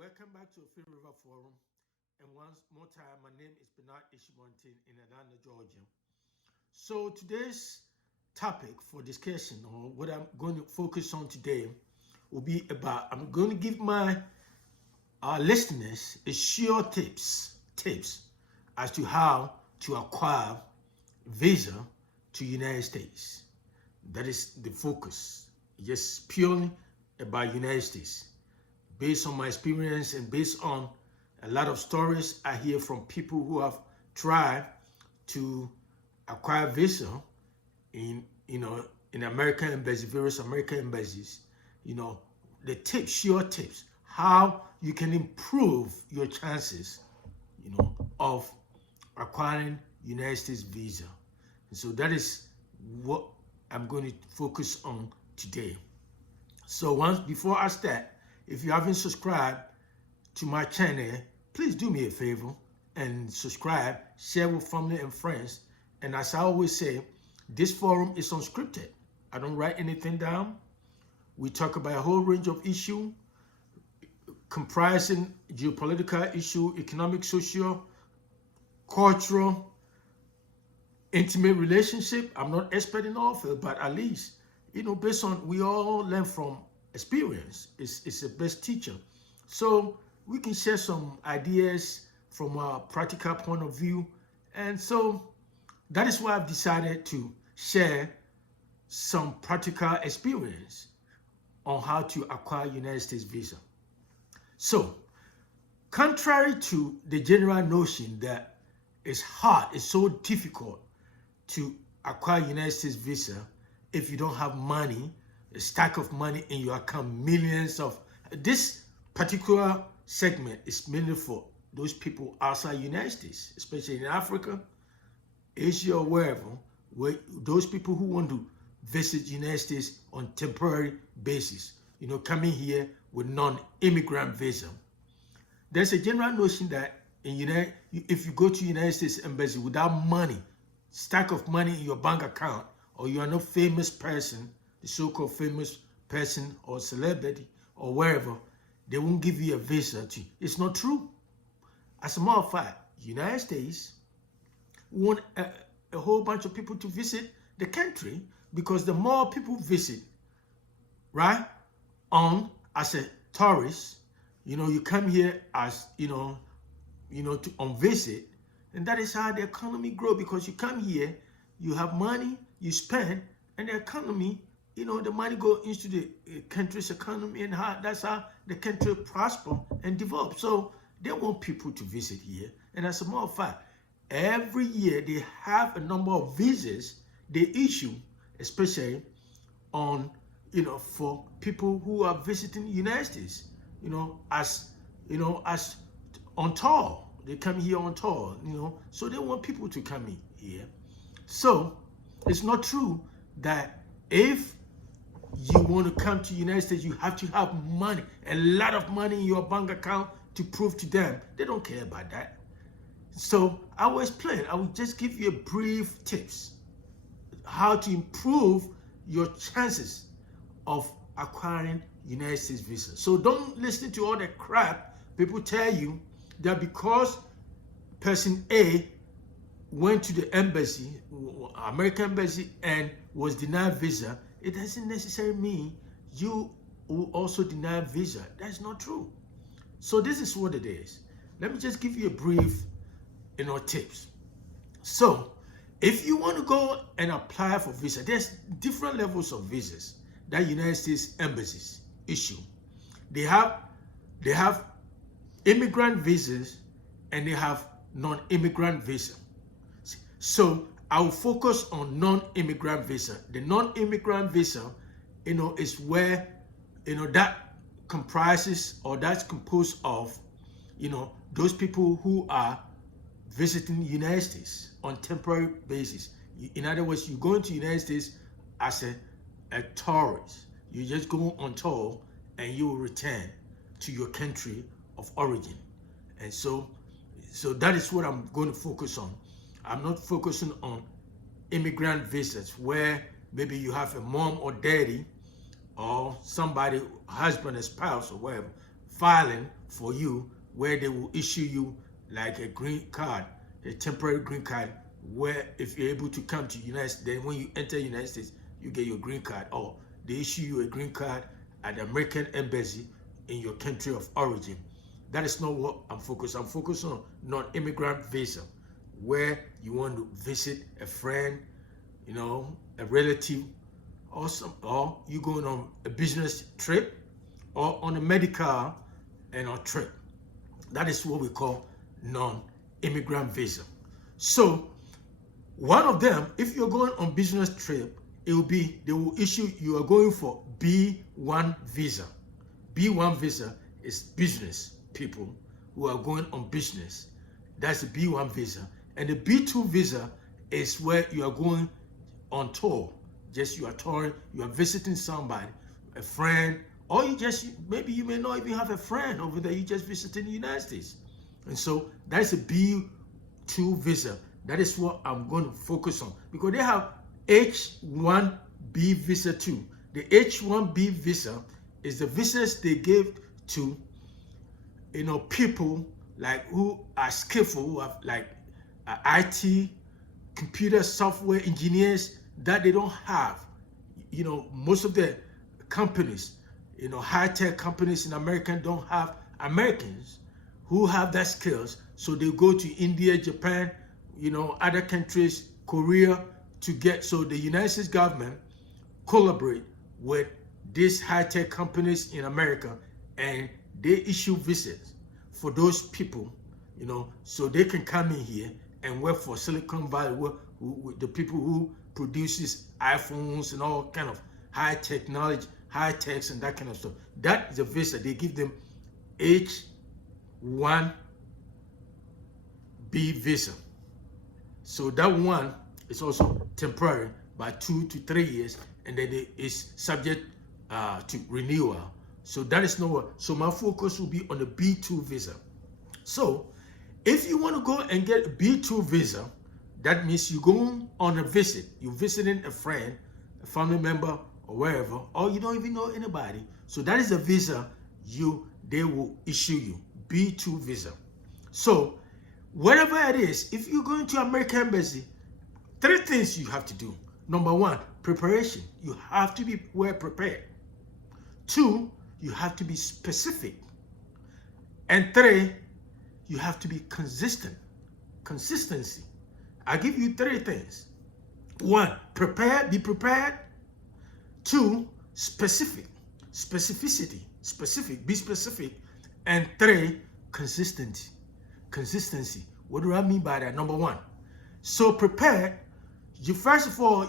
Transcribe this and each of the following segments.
Welcome back to Free River Forum. And once more time, my name is Bernard Ishibontin in Atlanta, Georgia. So today's topic for discussion, or what I'm going to focus on today, will be about, I'm going to give my listeners a sure tips as to how to acquire visa to United States. That is the focus, just purely about United States. Based on my experience and based on a lot of stories I hear from people who have tried to acquire visa in American embassy, various American embassies, the sure tips, how you can improve your chances, of acquiring United States visa. And so that is what I'm going to focus on today. So before I start, if you haven't subscribed to my channel, please do me a favor and subscribe, share with family and friends. And as I always say, this forum is unscripted. I don't write anything down. We talk about a whole range of issues comprising geopolitical issue, economic, social, cultural, intimate relationship. I'm not expert in all fields, but at least, based on, we all learn from experience. It's the best teacher. So we can share some ideas from a practical point of view. And so that is why I've decided to share some practical experience on how to acquire United States visa. So, contrary to the general notion that it's hard, it's so difficult to acquire United States visa if you don't have money, a stack of money in your account, millions of. This particular segment is mainly for those people outside United States, especially in Africa, Asia, or wherever, where those people who want to visit United States on temporary basis, coming here with non-immigrant visa. There's a general notion that if you go to United States Embassy without money, stack of money in your bank account, or you are no famous person, the so-called famous person or celebrity or wherever, they won't give you a visa to you. It's not true. As a matter of fact, United States want a whole bunch of people to visit the country, because the more people visit, right, as a tourist, you come here as, on visit, and that is how the economy grows, because you come here, you have money, you spend, and the economy, the money go into the country's economy, and that's how the country prosper and develop. So they want people to visit here. And as a matter of fact, every year they have a number of visas they issue, especially on, for people who are visiting the United States, as on tour. They come here on tour, so they want people to come in here. So it's not true that if you want to come to the United States, you have to have money, a lot of money in your bank account to prove to them. They don't care about that. So I will explain. I will just give you a brief tips how to improve your chances of acquiring United States visa. So don't listen to all the crap people tell you that because person A went to the embassy, American embassy, and was denied visa, it doesn't necessarily mean you will also deny visa. That's not true. So this is what it is. Let me just give you a brief, tips. So if you want to go and apply for visa, there's different levels of visas that United States embassies issue. They have immigrant visas and they have non-immigrant visa. So I will focus on non-immigrant visa. The non-immigrant visa, is where, that comprises, or that's composed of, those people who are visiting the United States on temporary basis. In other words, you go into the United States as a tourist. You just go on tour and you will return to your country of origin. And so that is what I'm going to focus on. I'm not focusing on immigrant visas where maybe you have a mom or daddy or somebody, husband or spouse or whatever, filing for you, where they will issue you like a green card, a temporary green card, where if you're able to come to United States, then when you enter United States, you get your green card, or they issue you a green card at the American embassy in your country of origin. That is not what I'm focused on. I'm focused on non-immigrant visa, where you want to visit a friend, a relative, or you going on a business trip, or on a medical trip. That is what we call non-immigrant visa. So one of them, if you're going on business trip, they will issue, you are going for B1 visa. B1 visa is business people who are going on business. That's the B1 visa. And the B2 visa is where you are going on tour. Just you are touring, you are visiting somebody, a friend, or maybe you may not even have a friend over there, you just visiting the United States. And so that's a B2 visa. That is what I'm going to focus on, because they have H1B visa too. The H1B visa is the visas they give to people like who are skillful, who have like IT, computer software engineers that they don't have. Most of the companies, high-tech companies in America don't have Americans who have that skills. So they go to India, Japan, other countries, Korea, to get, so the United States government collaborate with these high-tech companies in America, and they issue visas for those people, so they can come in here and work for Silicon Valley, the people who produces iPhones and all kind of high technology, high techs and that kind of stuff. That is a visa. They give them H1B visa. So that one is also temporary by 2 to 3 years, and then it is subject to renewal. So that is nowhere. So my focus will be on the B2 visa. So if you want to go and get a B2 visa, that means you're going on a visit. You're visiting a friend, a family member, or wherever, or you don't even know anybody. So that is a visa they will issue you, B2 visa. So whatever it is, if you're going to American embassy, 3 things you have to do. Number 1, preparation. You have to be well prepared. 2, you have to be specific. And 3, you have to be consistent. Consistency. I give you 3 things. 1, be prepared. 2, specific. Specificity. Be specific. And 3, consistency. What do I mean by that? Number 1. So prepared, first of all,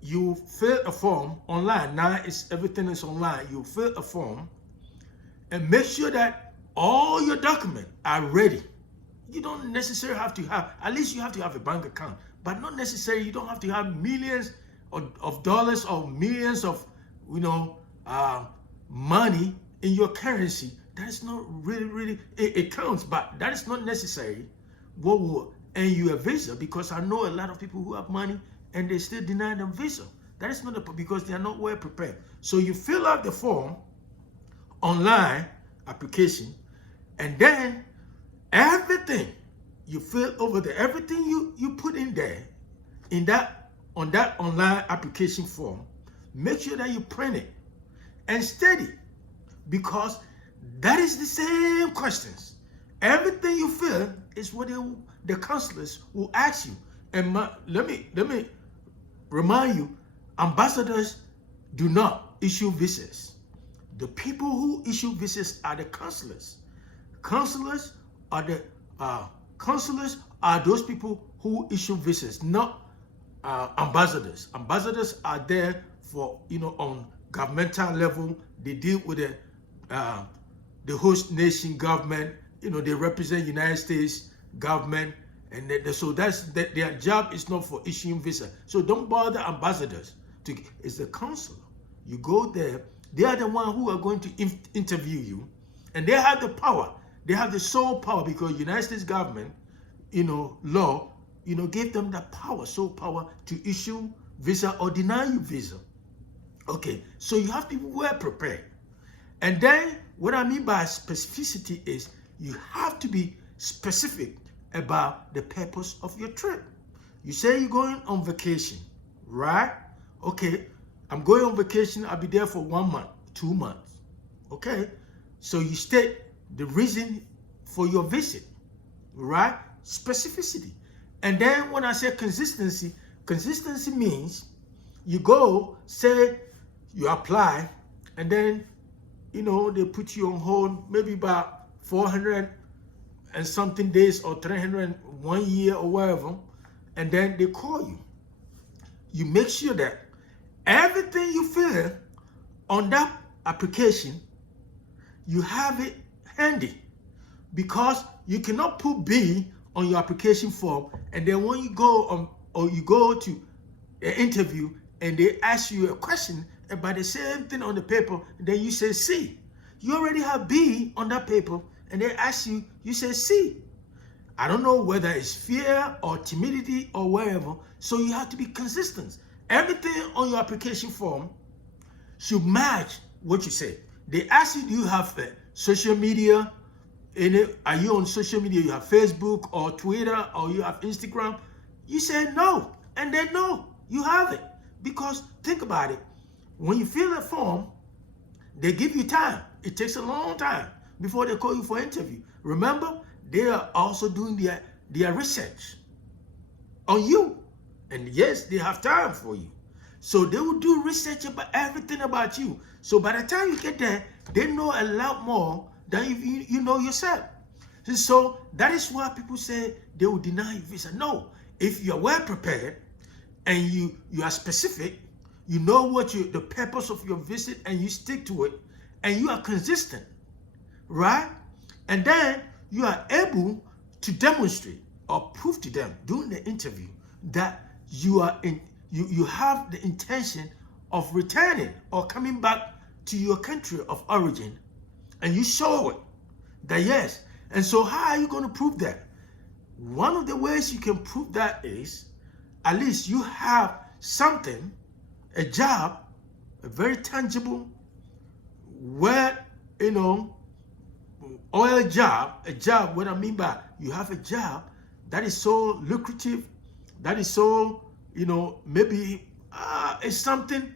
you fill a form online. Now everything is online. You fill a form and make sure that all your documents are ready. You don't necessarily have to have, at least you have to have a bank account, but not necessarily you don't have to have millions of dollars or millions of money in your currency. That is not really, it counts, but that is not necessary. What will earn you a visa? Because I know a lot of people who have money and they still deny them visa. That is not because they are not well prepared. So you fill out the form, online application, and then everything you fill over there, everything you put in there, on that online application form, make sure that you print it and study, because that is the same questions. Everything you fill is what the consulars will ask you. And let me remind you, ambassadors do not issue visas. The people who issue visas are the consulars. Consulars are those people who issue visas, not ambassadors. Ambassadors are there for, on governmental level. They deal with the host nation government. They represent United States government, and so their job is not for issuing visa. So don't bother ambassadors. It's the consular. You go there. They are the one who are going to interview you, and they have the power. They have the sole power, because United States government, law, gave them the power, sole power to issue visa or deny you visa. Okay, so you have to be well prepared. And then what I mean by specificity is you have to be specific about the purpose of your trip. You say you're going on vacation, right? Okay, I'm going on vacation. I'll be there for 1 month, 2 months. Okay, so you state the reason for your visit, right? Specificity. And then when I say consistency, consistency means you go, say you apply, and then, you know, they put you on hold maybe about 400 and something days or 301 year or whatever, and then they call you. You make sure that everything you fill on that application, you have it handy, because you cannot put B on your application form, and then when you go on, or you go to an interview and they ask you a question about the same thing on the paper, and then you say C. You already have B on that paper, and they ask you, you say C. I don't know whether it's fear or timidity or whatever, so you have to be consistent. Everything on your application form should match what you say. They ask you, do you have social media? Are you on social media? You have Facebook or Twitter, or you have Instagram? You say no, and they know you have it. Because think about it, when you fill a form, they give you time. It takes a long time before they call you for interview. Remember, they are also doing their research on you. And yes, they have time for you. So they will do research about everything about you. So by the time you get there, they know a lot more than you know yourself. And so that is why people say they will deny you visa. No, if you're well prepared and you are specific, you know what the purpose of your visit, and you stick to it, and you are consistent, right? And then you are able to demonstrate or prove to them during the interview that you have the intention of returning or coming back to your country of origin, and you show it that yes. And so how are you going to prove that? One of the ways you can prove that is at least you have something, a job, a very tangible, oil job, a job. What I mean by you have a job that is so lucrative, that is so, maybe it's something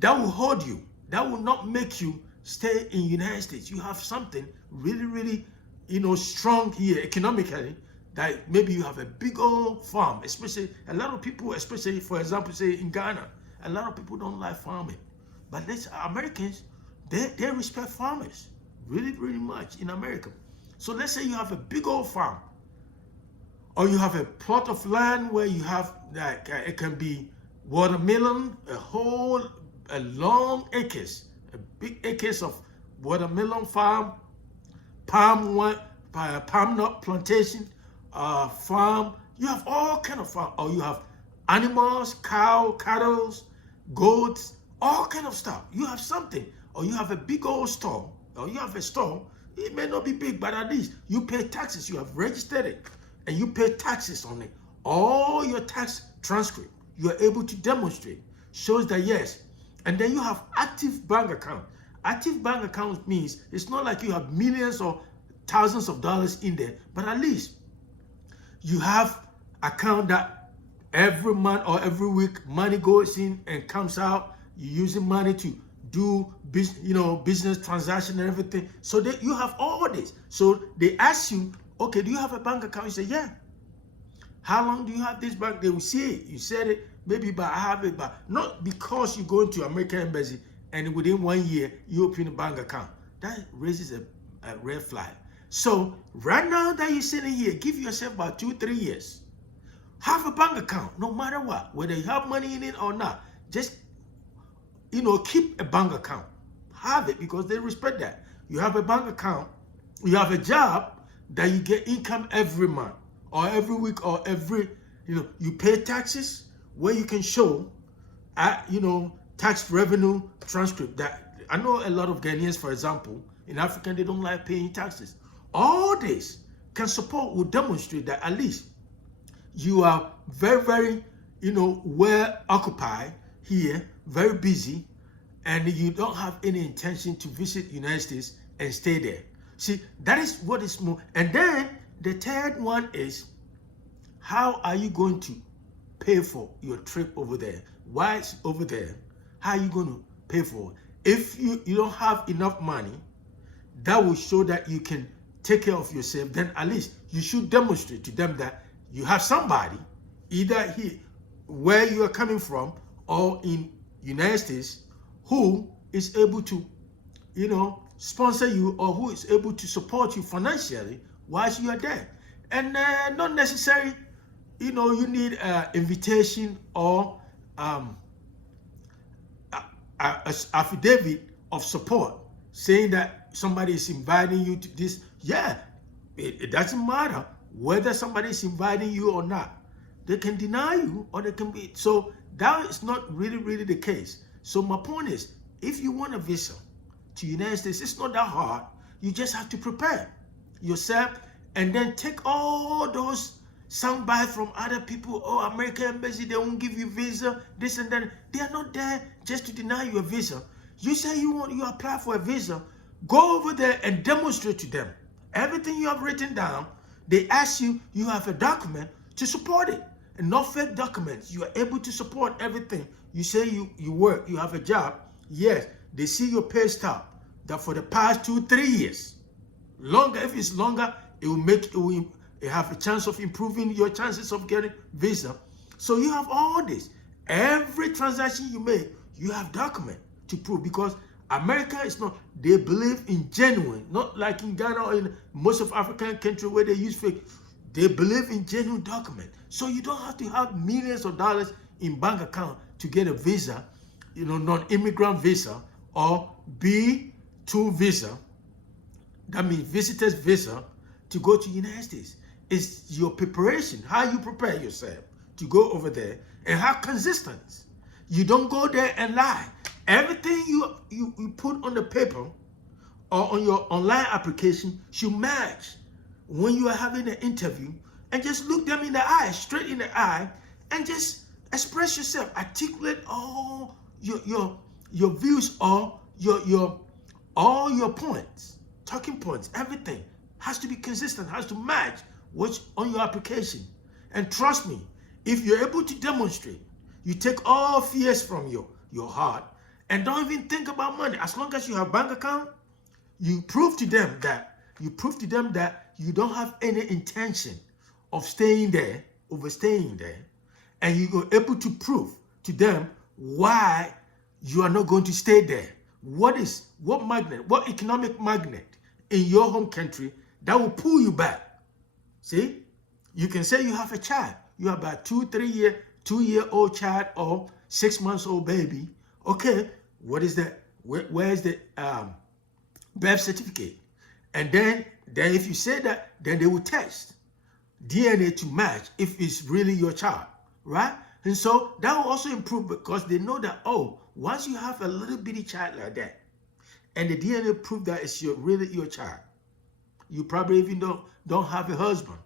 that will hold you, that will not make you stay in the United States. You have something really, really, strong here economically, that maybe you have a big old farm, especially a lot of people, especially for example, say in Ghana, a lot of people don't like farming. But Americans, they respect farmers really, really much in America. So let's say you have a big old farm, or you have a plot of land where you have, like, it can be watermelon, a long acres, a big acres of watermelon farm, palm nut plantation farm. You have all kind of farm, or you have animals, cattle, goats, all kind of stuff. You have something, or you have a big old store, or you have a store. It may not be big, but at least you pay taxes. You have registered it, and you pay taxes on it. All your tax transcript, you are able to demonstrate, shows that yes. And then you have active bank account. Active bank account means it's not like you have millions or thousands of dollars in there, but at least you have account that every month or every week money goes in and comes out. You're using money to do business transaction and everything. So you have all this. So they ask you, okay, do you have a bank account? You say, yeah. How long do you have this bank? They will see it. You said it, maybe, but I have it, but not because you go into American embassy and within 1 year you open a bank account. That raises a red flag. So right now that you're sitting here, give yourself about 2-3 years. Have a bank account, no matter what, whether you have money in it or not. Just, keep a bank account. Have it, because they respect that. You have a bank account, you have a job that you get income every month or every week or every, you pay taxes where you can show, tax revenue transcript. That I know a lot of Ghanaians, for example, in Africa, they don't like paying taxes. All this will demonstrate that at least you are very, very, well occupied here, very busy, and you don't have any intention to visit United States and stay there. See, that is what is more. And then the third one is, how are you going to pay for your trip over there? Why it's over there? How are you going to pay for it? If you don't have enough money, that will show that you can take care of yourself. Then at least you should demonstrate to them that you have somebody, either here, where you are coming from, or in United States, who is able to, sponsor you, or who is able to support you financially whilst you are there. And not necessarily, you need an invitation or an affidavit of support saying that somebody is inviting you to this. Yeah, it doesn't matter whether somebody is inviting you or not. They can deny you, or they can be. So that is not really the case. So my point is, if you want a visa to United States, it's not that hard. You just have to prepare yourself and then take all those soundbites from other people. Oh, American embassy, they won't give you visa, this and that. They are not there just to deny you a visa. You say you apply for a visa, go over there and demonstrate to them everything you have written down. They ask you, you have a document to support it, and not fake documents. You are able to support everything. You say you work, you have a job. Yes, they see your pay stub that for the past 2-3 years. Longer, if it's longer, it will have a chance of improving your chances of getting visa. So you have all this. Every transaction you make, you have document to prove, because America is not, they believe in genuine, not like in Ghana or in most of African countries where they use fake. They believe in genuine document. So you don't have to have millions of dollars in bank account to get a visa, non-immigrant visa or B2 visa. That means visitor's visa to go to United States. It's your preparation, how you prepare yourself to go over there, and how consistent. You don't go there and lie. Everything you put on the paper or on your online application should match when you are having an interview, and just look them in the eye, straight in the eye, and just express yourself. Articulate all your views, or all your points, talking points. Everything has to be consistent, has to match what's on your application. And trust me, if you're able to demonstrate, you take all fears from your heart, and don't even think about money. As long as you have bank account, you prove to them that you don't have any intention of staying there, overstaying there, and you are able to prove to them why you are not going to stay there. What economic magnet in your home country that will pull you back? See, you can say you have a child, you have a 2-year-old child or 6-month-old baby. Okay, what is that? Where is the birth certificate? And then if you say that, then they will test DNA to match if it's really your child, right? And so that will also improve, because they know that, oh, once you have a little bitty child like that, and the DNA prove that it's really your child, you probably even don't have a husband,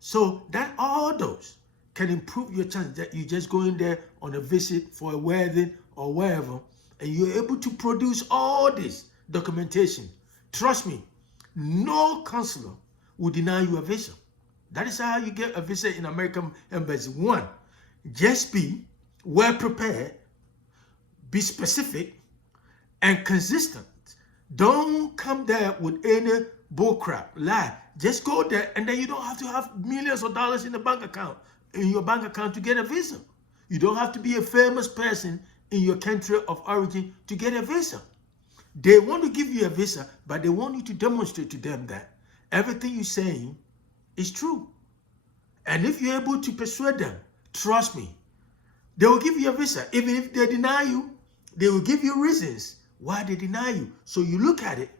So that all those can improve your chance that you just go in there on a visit for a wedding or wherever, and you're able to produce all this documentation. Trust me, no consular will deny you a visa. That is how you get a visa in American embassy. 1, just be well prepared, be specific and consistent. Don't come there with any bullcrap, lie. Just go there, and then you don't have to have millions of dollars in your bank account to get a visa. You don't have to be a famous person in your country of origin to get a visa. They want to give you a visa, but they want you to demonstrate to them that everything you're saying is true. And if you're able to persuade them, trust me, they will give you a visa. Even if they deny you, they will give you reasons why they deny you. So you look at it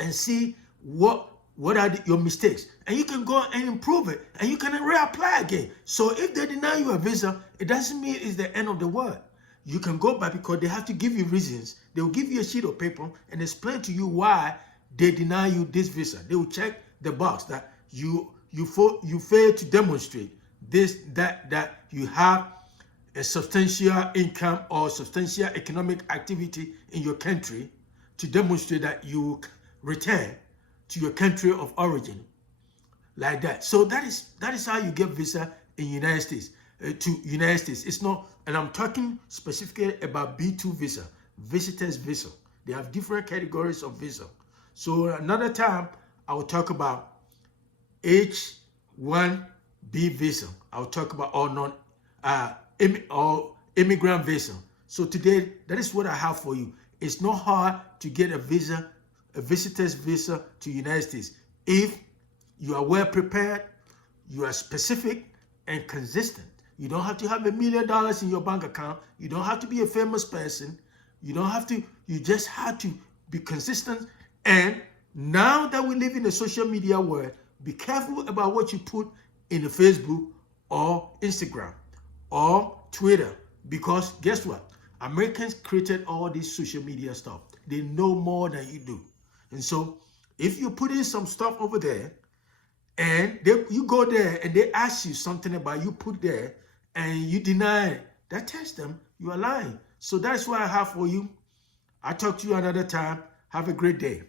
and see what are your mistakes. And you can go and improve it, and you can reapply again. So if they deny you a visa, it doesn't mean it's the end of the world. You can go back, because they have to give you reasons. They will give you a sheet of paper and explain to you why they deny you this visa. They will check the box that you fail to demonstrate this, that you have a substantial income or substantial economic activity in your country to demonstrate that you return to your country of origin, like that. So that is how you get visa in United States, to United States. It's not, and I'm talking specifically about B2 visa, visitors visa. They have different categories of visa. So another time I will talk about H1B visa. I'll talk about all immigrant visa. So today, that is what I have for you. It's not hard to get a visa, a visitor's visa to United States, if you are well prepared, you are specific and consistent. You don't have to have $1 million in your bank account. You don't have to be a famous person. You don't have to, you just have to be consistent. And now that we live in a social media world, be careful about what you put in the Facebook or Instagram or Twitter, because guess what? Americans created all this social media stuff. They know more than you do. And so if you put in some stuff over there and you go there and they ask you something about you put there and you deny it, that tells them you are lying. So that's what I have for you. I'll talk to you another time. Have a great day.